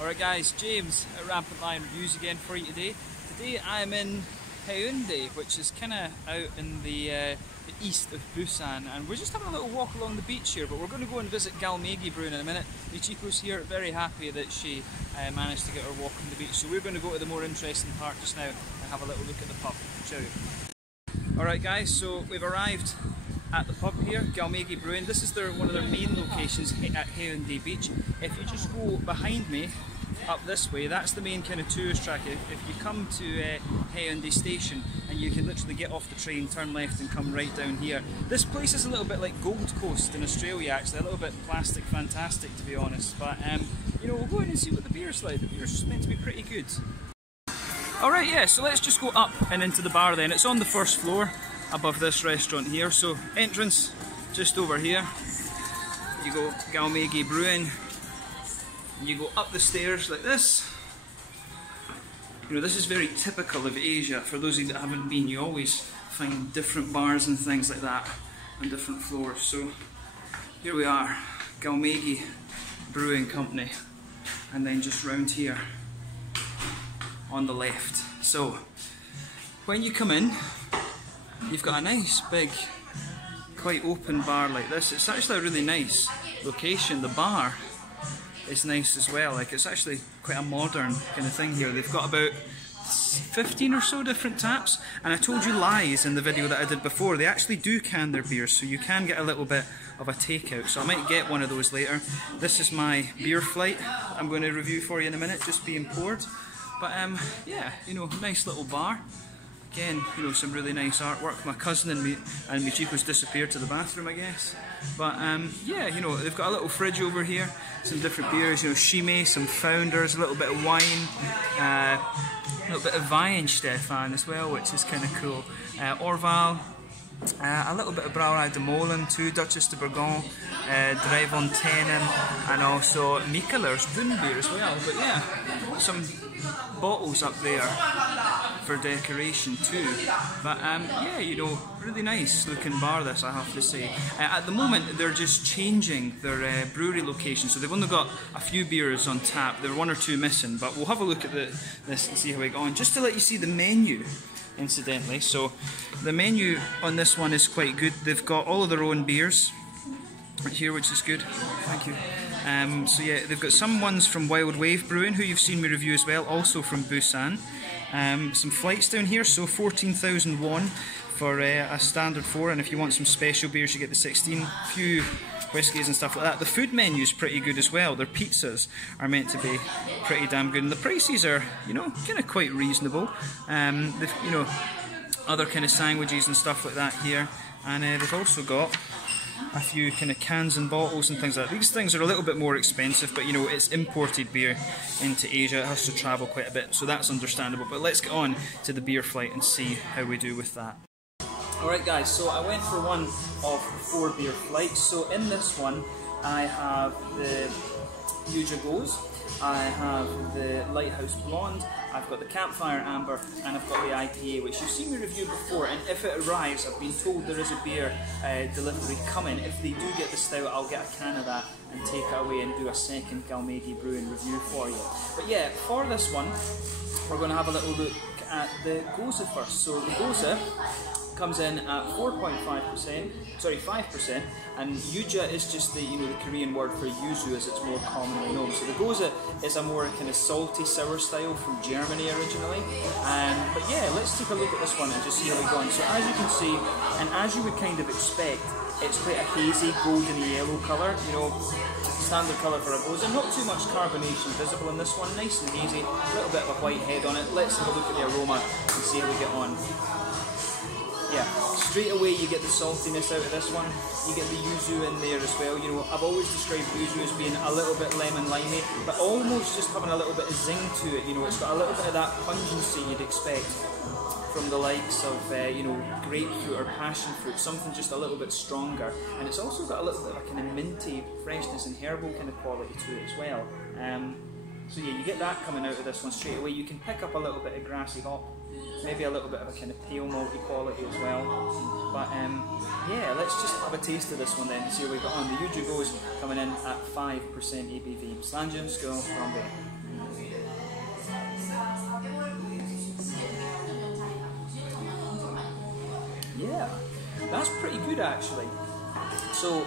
Alright guys, James at RampantLionReviews again for you today. Today I'm in Haeundae, which is kind of out in the east of Busan, and we're just having a little walk along the beach here, but we're going to go and visit Galmegi Brewing in a minute. Michiko's here, very happy that she managed to get her walk on the beach, so we're going to go to the more interesting part just now and have a little look at the pub. Ciao. Alright guys, so we've arrived at the pub here, Galmegi Brewing. This is one of their main locations at Haeundae Beach. If you just go behind me, up this way, that's the main kind of tourist track. If you come to Haeundae station, and you can literally get off the train, turn left and come right down here. This place is a little bit like Gold Coast in Australia actually, a little bit plastic fantastic to be honest, but you know, we'll go in and see what the beer's like. The beer's meant to be pretty good. Alright, yeah, so let's just go up and into the bar then. It's on the first floor above this restaurant here, so entrance just over here. You go Galmegi Brewing. You go up the stairs like this. You know, this is very typical of Asia. For those of you that haven't been, you always find different bars and things like that on different floors. So here we are, Galmegi Brewing Company, and then just round here on the left. So when you come in, you've got a nice big, quite open bar like this. It's actually a really nice location. The bar is nice as well. Like, it's actually quite a modern kind of thing here. They've got about 15 or so different taps, and I told you lies in the video that I did before. They actually do can their beers, so you can get a little bit of a takeout, so I might get one of those later. This is my beer flight I'm going to review for you in a minute, just being poured. But yeah, you know, nice little bar. Again, you know, some really nice artwork. My cousin and Michiko's disappeared to the bathroom, I guess. But yeah, you know, they've got a little fridge over here, some different beers, you know, Shime, some Founders, a little bit of wine, a little bit of Weihenstephan as well, which is kind of cool. Orval, a little bit of Brouwerij de Molen too, Duchess de Bourgogne, Drie von Tenen, and also Mikkeler's Dun beer as well. But yeah, some bottles up there for decoration too. But yeah, you know, really nice looking bar this, I have to say. At the moment they're just changing their brewery location, so they've only got a few beers on tap. There are one or two missing, but we'll have a look at this and see how we go on. Just to let you see the menu, incidentally. So the menu on this one is quite good. They've got all of their own beers right here, which is good. Thank you. So yeah, they've got some ones from Wild Wave Brewing, who you've seen me review as well, also from Busan. Some flights down here, so 14,000 won for a standard 4, and if you want some special beers you get the 16. A few whiskies and stuff like that. The food menu is pretty good as well. Their pizzas are meant to be pretty damn good, and the prices are, you know, kind of quite reasonable. They've, you know, other kind of sandwiches and stuff like that here, and they've also got a few kind of cans and bottles and things like that. These things are a little bit more expensive, but you know, it's imported beer into Asia. It has to travel quite a bit, so that's understandable. But let's get on to the beer flight and see how we do with that. Alright guys, so I went for one of 4 beer flights. So in this one I have the Yuja Goes, I have the Lighthouse Blonde, I've got the Campfire Amber, and I've got the IPA, which you've seen me review before. And if it arrives, I've been told there is a beer delivery coming. If they do get the stout, I'll get a can of that and take it away and do a second Galmegi Brewing review for you. But yeah, for this one, we're going to have a little look at the Goza first. So the Goza comes in at 4.5%, sorry, 5%, and Yuja is just the, you know, the Korean word for yuzu as it's more commonly known. So the Goza is a more kind of salty sour style from Germany originally. But yeah, let's take a look at this one and just see how we go on. So as you can see, and as you would kind of expect, it's quite a hazy golden yellow colour, you know, standard colour for a Goza. Not too much carbonation visible in this one, nice and hazy, a little bit of a white head on it. Let's have a look at the aroma and see how we get on. Yeah, straight away you get the saltiness out of this one. You get the yuzu in there as well. You know, I've always described yuzu as being a little bit lemon limey, but almost just having a little bit of zing to it. You know, it's got a little bit of that pungency you'd expect from the likes of, you know, grapefruit or passion fruit, something just a little bit stronger. And it's also got a little bit of a kind of minty freshness and herbal kind of quality to it as well. So yeah, you get that coming out of this one straight away. You can pick up a little bit of grassy hop, maybe a little bit of a kind of pale malty quality as well. But yeah, let's just have a taste of this one then and see how we got on. The Yuja Goes coming in at 5% ABV. Slanjum, Skull, Bombay. That's pretty good actually. So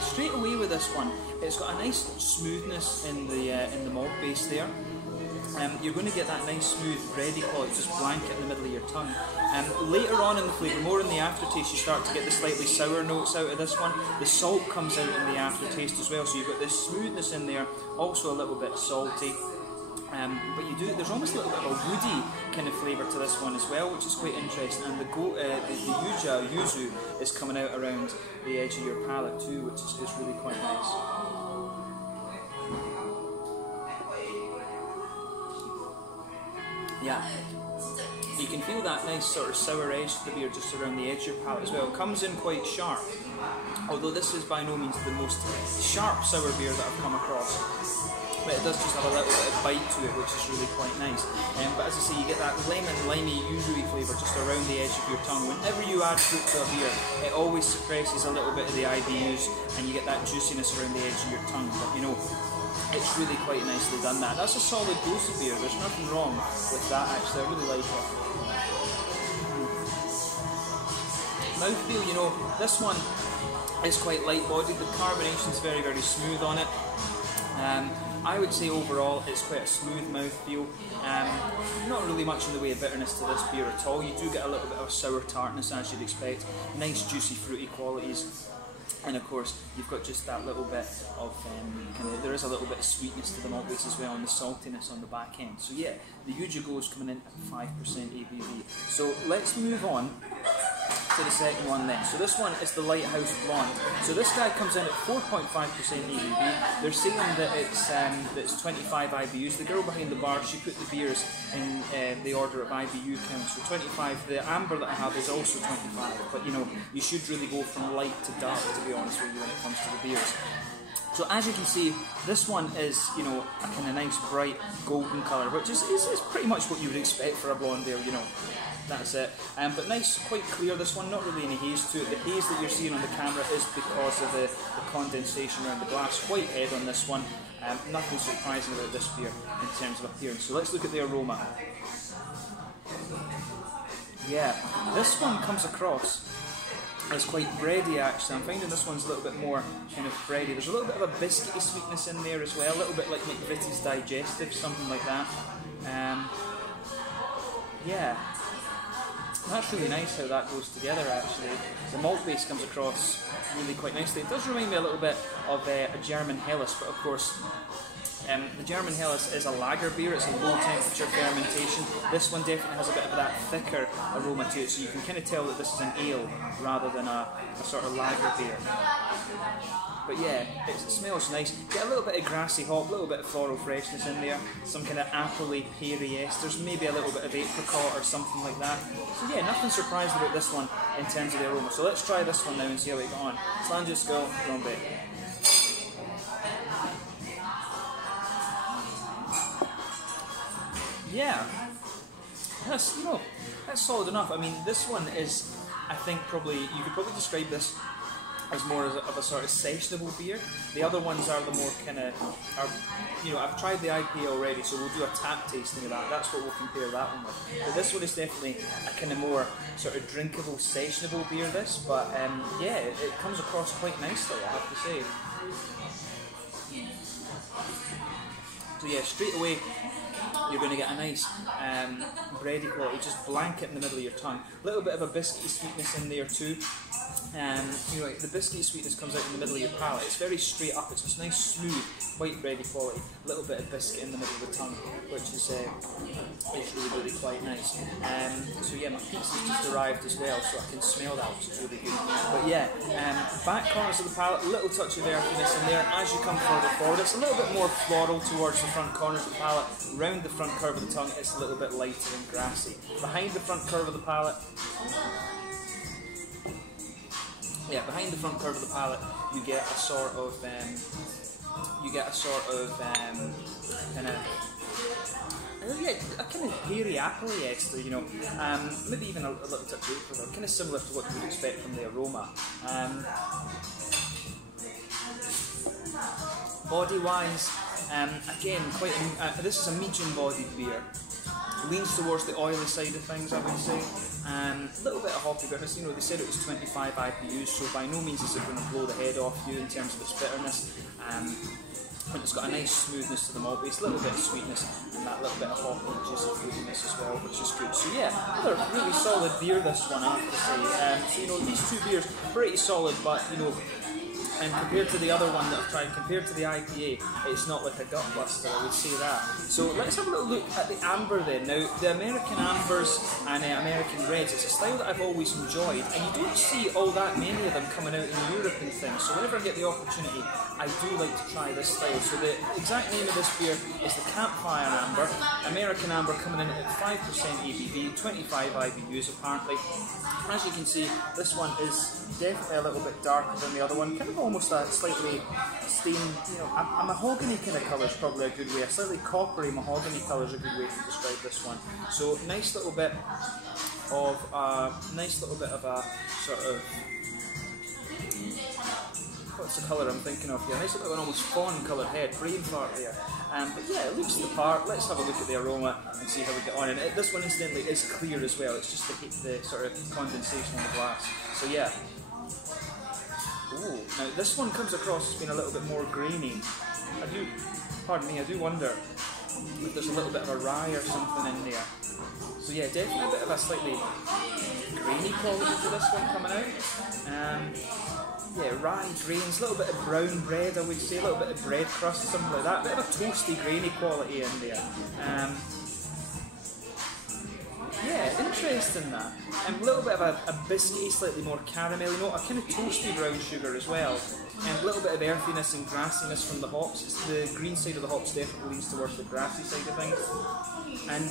straight away with this one, it's got a nice smoothness in the malt base there. You're going to get that nice smooth bready quality, just blanket in the middle of your tongue. Later on in the flavour, more in the aftertaste, you start to get the slightly sour notes out of this one. The salt comes out in the aftertaste as well, so you've got this smoothness in there, also a little bit salty. But there's almost a little bit of a woody kind of flavour to this one as well, which is quite interesting. And the yuzu is coming out around the edge of your palate too, which is really quite nice. Yeah, you can feel that nice sort of sour edge to the beer just around the edge of your palate as well. It comes in quite sharp, although this is by no means the most sharp sour beer that I've come across. But it does just have a little bit of bite to it, which is really quite nice. But as I say, you get that lemon, limey, yuzu-y flavour just around the edge of your tongue. Whenever you add fruit to a beer, it always suppresses a little bit of the IBUs, and you get that juiciness around the edge of your tongue. But you know, it's really quite nicely done that. That's a solid dose of beer, there's nothing wrong with that actually, I really like it. Mouthfeel, you know, this one is quite light bodied, the carbonation's very, very smooth on it. I would say overall it's quite a smooth mouthfeel. Not really much in the way of bitterness to this beer at all. You do get a little bit of sour tartness as you'd expect, nice juicy fruity qualities. And of course, you've got just that little bit of, there is a little bit of sweetness to the malt base as well, and the saltiness on the back end. So yeah, the Yuju is coming in at 5% ABV. So let's move on to the second one then. So this one is the Lighthouse Blonde. So this guy comes in at 4.5% ABV. They're saying that it's 25 IBUs. The girl behind the bar, she put the beers in the order of IBU count. So 25. The amber that I have is also 25. But you know, you should really go from light to dark, to be honest with you, when it comes to the beers. So as you can see, this one is, you know, a kind of nice bright golden colour, which is pretty much what you would expect for a blonde ale, you know. That's it. But nice, quite clear this one, not really any haze to it. The haze that you're seeing on the camera is because of the condensation around the glass. White head on this one. Nothing surprising about this beer in terms of appearance. So let's look at the aroma. Yeah, this one comes across as quite bready actually. I'm finding this one's a little bit more kind of bready. There's a little bit of a biscuity sweetness in there as well, a little bit like McVitie's Digestive, something like that. Yeah, that's really nice how that goes together actually. The malt base comes across really quite nicely. It does remind me a little bit of a German Helles, but of course the German Helles is a lager beer, it's a low temperature fermentation. This one definitely has a bit of that thicker aroma to it, so you can kind of tell that this is an ale rather than a sort of lager beer. But yeah, it smells nice. Get a little bit of grassy hop, a little bit of floral freshness in there, some kind of appley, peary esters, maybe a little bit of apricot or something like that. So yeah, nothing surprising about this one in terms of the aroma. So let's try this one now and see how it got on. Slanges go, Rombe. Yeah, that's, you know, that's solid enough. I mean, this one is, I think you could probably describe this as more of a sort of sessionable beer. The other ones are the more kind of, you know, I've tried the IPA already, so we'll do a tap tasting of that. That's what we'll compare that one with. But this one is definitely a kind of more sort of drinkable, sessionable beer, this. But yeah, it comes across quite nicely, I have to say. So yeah, straight away, you're going to get a nice bready quality, just blanket in the middle of your tongue. A little bit of a biscuity sweetness in there too. You know, the biscuity sweetness comes out in the middle of your palate. It's very straight up. It's just nice, smooth, white bready quality. A little bit of biscuit in the middle of the tongue, which is really quite nice. So yeah, my pizza's just arrived as well, so I can smell that, which is really good. But yeah, back corners of the palate, a little touch of earthiness in there. As you come further forward, it's a little bit more floral towards the front corners of the palate. Round the front curve of the tongue, it's a little bit lighter and grassy. Behind the front curve of the palate, behind the front curve of the palate, you get a sort of kind of a kind of peary appley ester, you know, maybe even a little touch of apricot, kind of similar to what you would expect from the aroma. Body-wise, again, this is a medium-bodied beer. Leans towards the oily side of things, I would say. A little bit of hoppy bitterness. You know, they said it was 25 IBUs, so by no means is it going to blow the head off you in terms of its bitterness. But it's got a nice smoothness to the malt base, a little bit of sweetness, and that little bit of hop and juicy fruitiness as well, which is good. So yeah, another really solid beer, this one, I have to say. So you know, these two beers pretty solid, but you know, and compared to the other one that I've tried, compared to the IPA, it's not like a gut buster, I would say that. So let's have a little look at the amber then. Now, the American ambers and American reds, it's a style that I've always enjoyed, and you don't see all that many of them coming out in Europe and things. So whenever I get the opportunity, I do like to try this style. So the exact name of this beer is the Campfire Amber. American amber coming in at 5% ABV, 25 IBUs apparently. As you can see, this one is definitely a little bit darker than the other one, kind of almost a slightly stained, you know, a mahogany kind of colour is probably a good way, a slightly coppery mahogany colour is a good way to describe this one. So nice little bit of a sort of, what's the colour I'm thinking of here? Nice little almost fawn coloured head, brain fart there. But yeah, it looks the part. Let's have a look at the aroma and see how we get on. And this one incidentally is clear as well, it's just the sort of condensation on the glass. So yeah. Ooh, now this one comes across as being a little bit more grainy. I do wonder if there's a little bit of a rye or something in there. So yeah, definitely a bit of a slightly grainy quality to this one coming out. Yeah, rye, grains, a little bit of brown bread, I would say, a little bit of bread crust, something like that. A bit of a toasty, grainy quality in there. Yeah, interesting that. A little bit of a biscuity, slightly more caramelly note, a kind of toasty brown sugar as well. And a little bit of earthiness and grassiness from the hops. The green side of the hops definitely leans towards the grassy side of things. And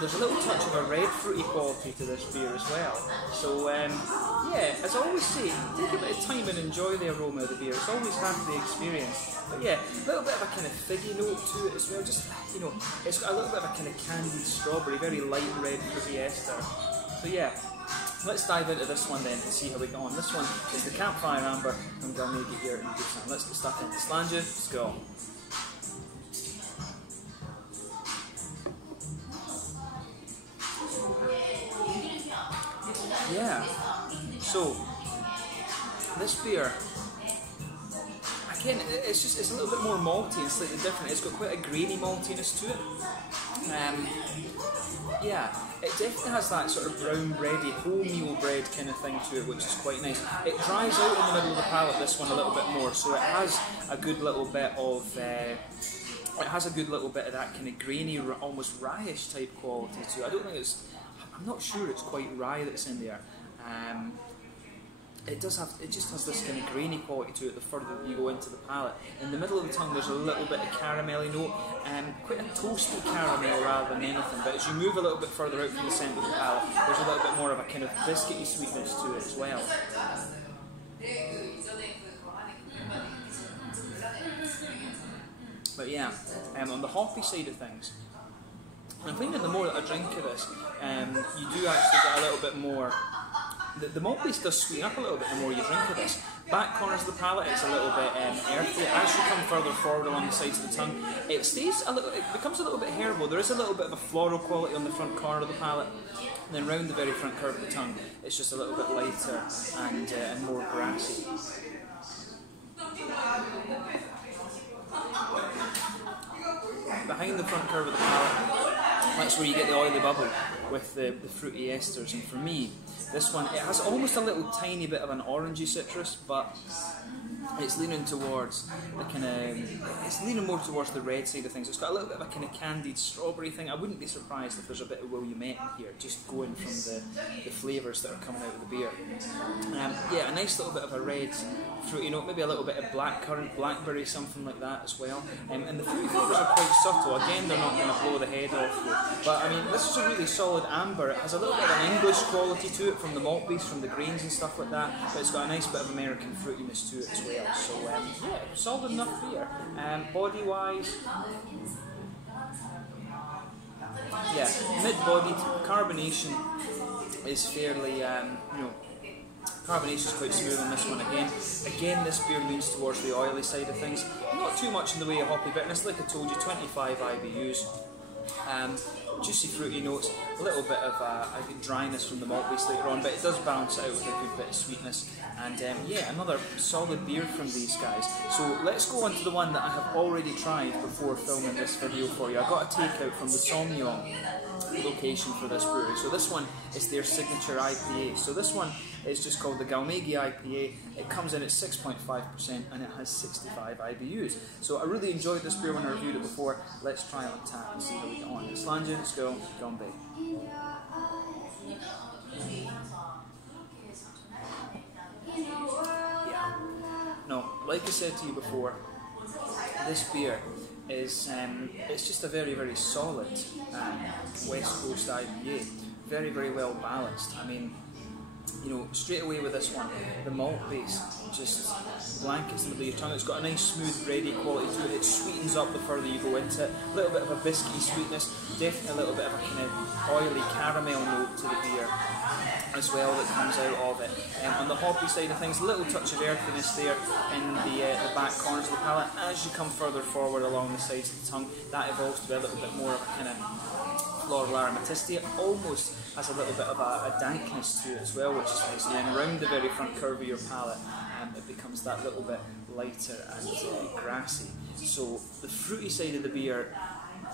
there's a little touch of a red fruity quality to this beer as well. So yeah, as I always say, take a bit of time and enjoy the aroma of the beer. It's always half the experience. But yeah, a little bit of a kind of figgy note to it as well. Just, you know, it's got a little bit of a kind of candied strawberry, very light red fruity ester. So yeah, let's dive into this one then and see how we get on. This one is the Campfire Amber from Galmegi here in Busan. Let's get stuck into Slange. Let's go. Yeah, so this beer, again, it's a little bit more malty and slightly different. It's got quite a grainy maltiness to it. Yeah, it definitely has that sort of brown bready, wholemeal bread kind of thing to it, which is quite nice. It dries out in the middle of the palate, this one, a little bit more, so it has a good little bit of that kind of grainy, almost rye-ish type quality to it. I'm not sure it's quite rye that's in there. It just has this kind of grainy quality to it the further you go into the palate. In the middle of the tongue there's a little bit of caramelly note, quite a toasty caramel rather than anything, but as you move a little bit further out from the centre of the palate, there's a little bit more of a kind of biscuity sweetness to it as well. But yeah, on the hoppy side of things, I'm finding the more that I drink of this, you do actually get a little bit more. The malt base does sweeten up a little bit the more you drink of this. Back corners of the palate, it's a little bit earthy. As you come further forward along the sides of the tongue, it becomes a little bit herbal. There is a little bit of a floral quality on the front corner of the palate. And then round the very front curve of the tongue, it's just a little bit lighter and more grassy. Behind the front curve of the palate, that's where you get the oily bubble with the fruity esters, and for me, this one, it has almost a little tiny bit of an orangey citrus, but it's leaning towards the kind of, it's leaning more towards the red side of things. It's got a little bit of a kind of candied strawberry thing. I wouldn't be surprised if there's a bit of Williamette in here, just going from the flavours that are coming out of the beer. Yeah, a nice little bit of a red fruity note, maybe a little bit of blackcurrant, blackberry, something like that as well. And the fruity flavours are quite subtle. Again, they're not going to blow the head off you. But I mean, this is a really solid amber. It has a little bit of an English quality to it from the malt base, from the grains and stuff like that. But it's got a nice bit of American fruitiness to it as well. So yeah, solid enough beer. Body-wise, yeah, mid-bodied. Carbonation is fairly, carbonation is quite smooth on this one again. Again, this beer leans towards the oily side of things. not too much in the way of hoppy bitterness. Like I told you, 25 IBUs. Juicy fruity notes, a little bit of dryness from the malt base later on, but it does balance it out with a good bit of sweetness. And yeah, another solid beer from these guys. So let's go on to the one that I have already tried before filming this video for you. I got a takeout from the Songyong location for this brewery. So this one is their signature IPA. So this one is just called the Galmegi IPA. It comes in at 6.5% and it has 65 IBUs. So I really enjoyed this beer when I reviewed it before. Let's try it on tap and see how we get on. It's Lange, let's go, Galmegi. Yeah. No, like I said to you before, this beer is it's just a very, very solid West Coast IPA. Very, very well balanced. I mean, you know, straight away with this one, the malt base just blankets in the your tongue. It's got a nice smooth bready quality to it. It sweetens up the further you go into it. A little bit of a biscuity sweetness, definitely a little bit of a kind of oily caramel note to the beer as well that comes out of it. On the hoppy side of things, a little touch of earthiness there in the back corners of the palate. As you come further forward along the sides of the tongue, that evolves to be a little bit more of a kind of floral aromaticity. It almost has a little bit of a dankness to it as well, which is nice. And then around the very front curve of your palate, it becomes that little bit lighter and grassy. So the fruity side of the beer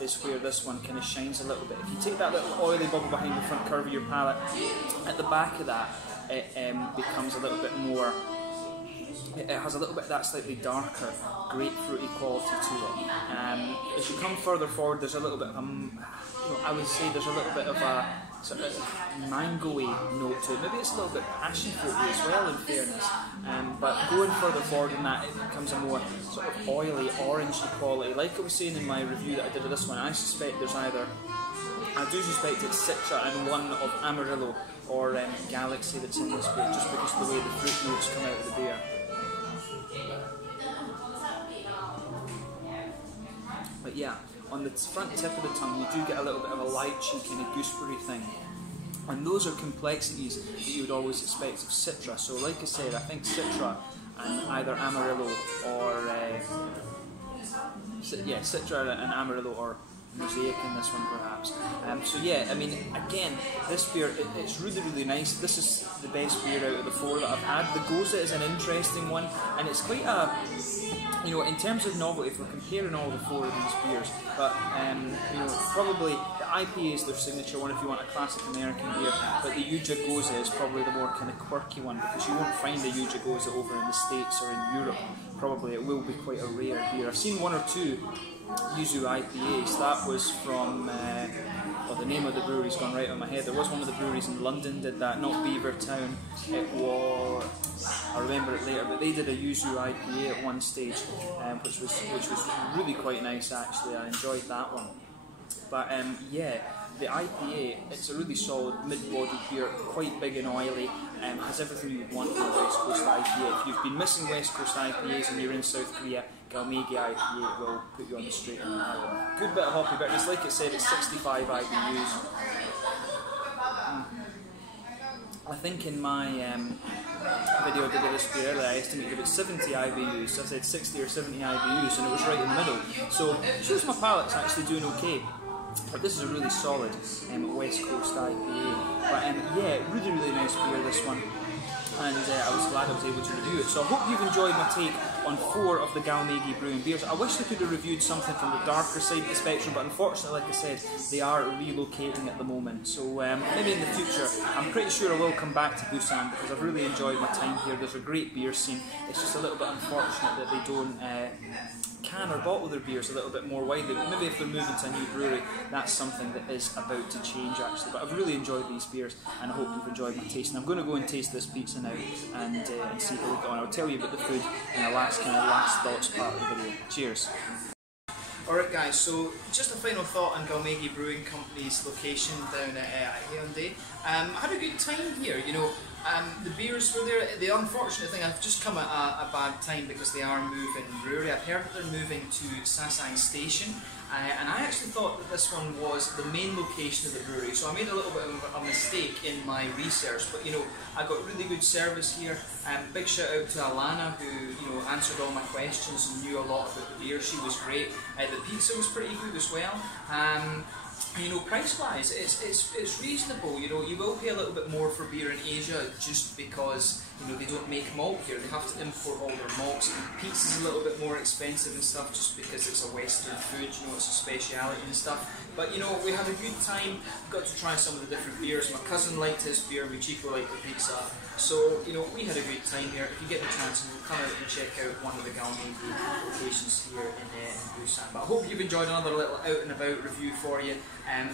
is where this one kind of shines a little bit. If you take that little oily bubble behind the front curve of your palate, at the back of that, it becomes a little bit more. It has a little bit of that slightly darker, grapefruity quality to it. As you come further forward, there's a little bit of I would say there's a little bit of a sort of mango-y note to it. Maybe it's a little bit passion fruity as well, in fairness. But going further forward in that, it becomes a more sort of oily, orangey quality. Like I was saying in my review that I did of this one, I suspect there's either, I do suspect it's Citra and one of Amarillo or Galaxy that's in this beer, just because of the way the fruit notes come out of the beer. But yeah, on the front tip of the tongue, you do get a little bit of a lychee kind of gooseberry thing. And those are complexities that you would always expect of Citra. So like I said, I think Citra and either Amarillo or Citra and Amarillo or Mosaic in this one perhaps. So yeah, I mean, again, this beer, it's really, really nice. This is the best beer out of the four that I've had. The Goza is an interesting one, and it's quite a, you know, in terms of novelty, if we're comparing all the four of these beers, but you know, probably the IPA is their signature one if you want a classic American beer, but the Yuja Goza is probably the more kind of quirky one, because you won't find the Yuja Goza over in the States or in Europe. Probably it will be quite a rare beer. I've seen one or two Yuzu IPAs. That was from, well, the name of the brewery's gone right on my head. There was one of the breweries in London did that, not Beavertown. It was, I remember it later, but they did a Yuzu IPA at one stage, which was really quite nice actually. I enjoyed that one. But yeah, the IPA, it's a really solid mid-bodied beer, quite big and oily, has everything you would want from a West Coast IPA. If you've been missing West Coast IPAs and you're in South Korea, Galmegi IPA will put you on the straight and narrow. Good bit of hoppy bitterness, like I said, it's 65 IBUs. I think in my video I did of this beer earlier, I estimated about 70 IBUs, so I said 60 or 70 IBUs, and it was right in the middle. So it shows my palate's actually doing okay. But this is a really solid West Coast IPA. But yeah, really, really nice beer, this one. And I was glad I was able to review it. So I hope you've enjoyed my take on 4 of the Galmegi Brewing beers. I wish I could have reviewed something from the darker side of the spectrum, but unfortunately, like I said, they are relocating at the moment. So maybe in the future, I'm pretty sure I will come back to Busan, because I've really enjoyed my time here. There's a great beer scene. It's just a little bit unfortunate that they don't can or bottle their beers a little bit more widely. Maybe if they're moving to a new brewery, that's something that is about to change actually. But I've really enjoyed these beers, and I hope you've enjoyed my taste. And I'm going to go and taste this pizza now and see how we go on. I'll tell you about the food in the last thoughts part of the video. Cheers. Alright guys, so just a final thought on Galmegi Brewing Company's location down at Haeundae. I had a good time here, you know. The beers were there. The unfortunate thing, I've just come at a bad time because they are moving brewery. I've heard that they're moving to Sasang Station, and I actually thought that this one was the main location of the brewery, so I made a little bit of a mistake in my research, but you know, I got really good service here. Big shout out to Alana, who answered all my questions and knew a lot about the beer. She was great. The pizza was pretty good as well. You know, price-wise, it's reasonable. You know, you will pay a little bit more for beer in Asia just because, you know, they don't make malt here. They have to import all their malts. Pizza's a little bit more expensive and stuff just because it's a Western food. You know, it's a speciality and stuff. But you know, we had a good time. Got to try some of the different beers. My cousin liked his beer. My Chico liked the pizza. So you know, we had a good time here. If you get the chance, come out and check out one of the Galmegi locations here in Busan. But I hope you've enjoyed another little out and about review for you.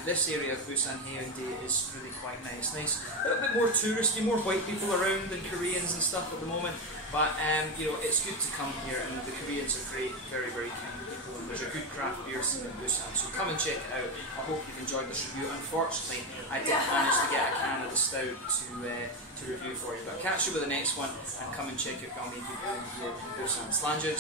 This area of Busan, Haeundae, is really quite nice. A little bit more touristy, more white people around than Koreans and stuff at the moment. But you know, it's good to come here, and the Koreans are great, very, very kind people. And there's a good craft beer scene in Busan, so come and check it out. I hope you've enjoyed this review. Unfortunately, I didn't manage to get a can of the stout to review for you. But I'll catch you with the next one, and come and check out Galmegi Brewing here in Busan. Slange,